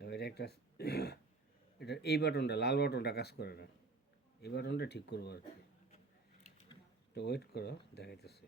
এবার একটা এটা এই বাটনটা, লাল বাটনটা কাজ করে না। এই বাটনটা ঠিক করব আর কি। তো ওয়েট করো, দেখাইতেছে।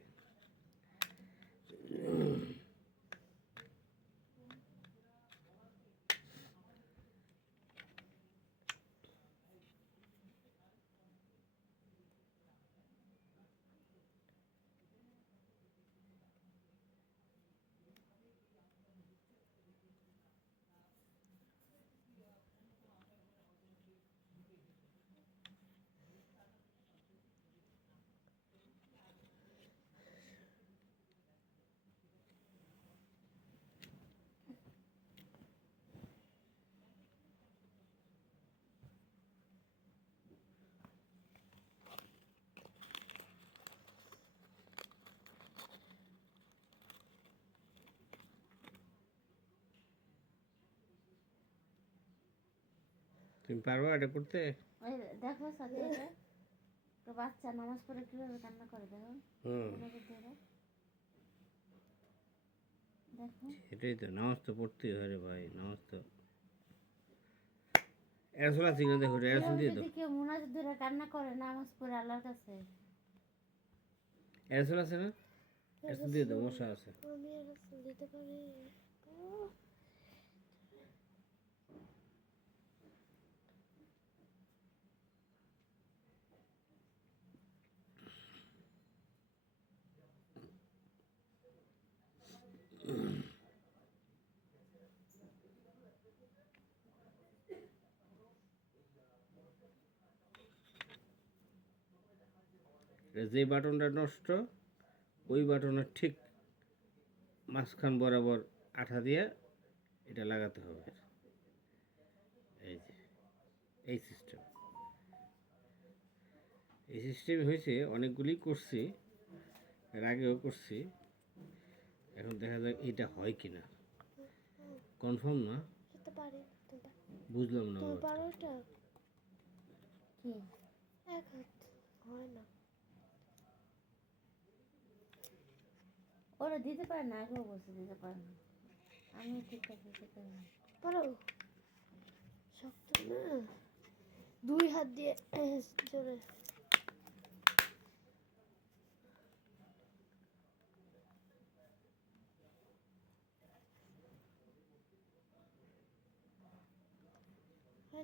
তুমি পারবা এটা করতে? দেখো সাথে তো বাচ্চা নামাজ পড়ে কীভাবে কান্না করে দেখো? হুম। দেখো। এটাই তো নামাজ তো পড়তেই হয় রে ভাই নামাজ তো। এরসল আছে কিনা দেখো এরসল দিয়ে দাও। কেউ মুনাজ ধরে কান্না করে নামাজ পড়ে আল্লাহর কাছে? এরসল আছে না? এরসল দিয়ে দাও মশা আছে। আমি দিতে পারি যে বাটনটা নষ্ট ওই বাটনের ঠিক মাঝখান বরাবর আঠা দিয়ে এটা লাগাতে হবে। এই যে এই সিস্টেম এই সিস্টেম হয়েছে অনেকগুলি করছি এর আগেও করছি। এখন দেখা যাক এটা হয় কি না? কনফার্ম না বুঝলাম না হয় না। ওরা দিতে পারে না আগেও বলছে দিতে পারে না। আমি ঠিক আছে, দিতে পারি না। পারো? শক্ত না। দুই হাত দিয়ে জোরে।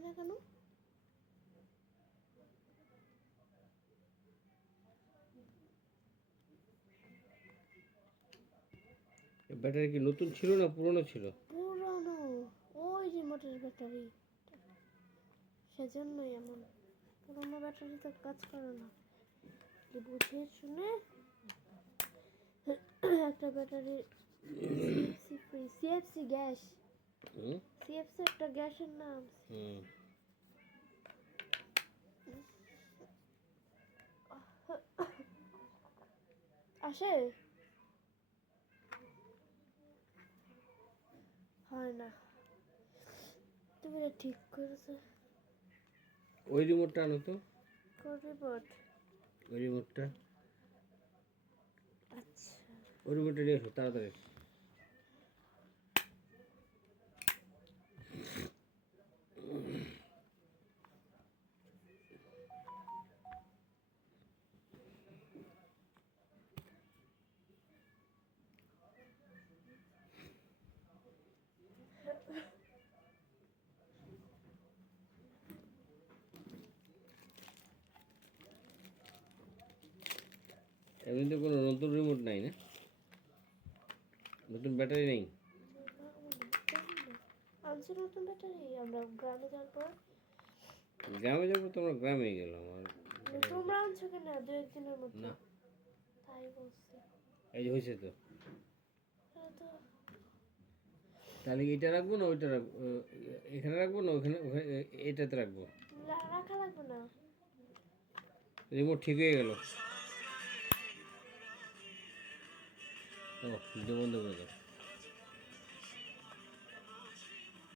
না কেন? ব্যাটারি কি নতুন ছিল না পুরনো ছিল? পুরানো। ওই যে মোটর ব্যাটারি। সেজন্যই এমন। পুরোনো ব্যাটারি তো কাজ করে না। বুঝে শুনে? একটা ব্যাটারি সিএফসি গ্যাস। সিএফসি একটা গ্যাসের নাম। হুম। আসে? হয় না। তুমি এটা ঠিক করেছ। ওই রিমোটটা আনো তো। রিমোট ওই রিমোটটা আচ্ছা। ওই রিমোটটা নিয়ে এসো তাড়াতাড়ি এমনিতে কোনো নতুন রিমোট নাই না। নতুন ব্যাটারি নেই। আনছি নতুন ব্যাটারি আমরা গ্রামে যাওয়ার পর। গ্রামে যাব তোমরা গ্রামে গেলাম আর তোমরা আনছো কেন? দু একদিনের মধ্যে। না। তাই বলছি। এই যে হয়েছে তো। তাহলে এটা রাখব না ওইটা রাখব? এখানে রাখব না ওখানে ওখানে এটাতে রাখব? রাখা লাগবে না। রিমোট ঠিক হয়ে গেল। ও ভিডিও বন্ধ করে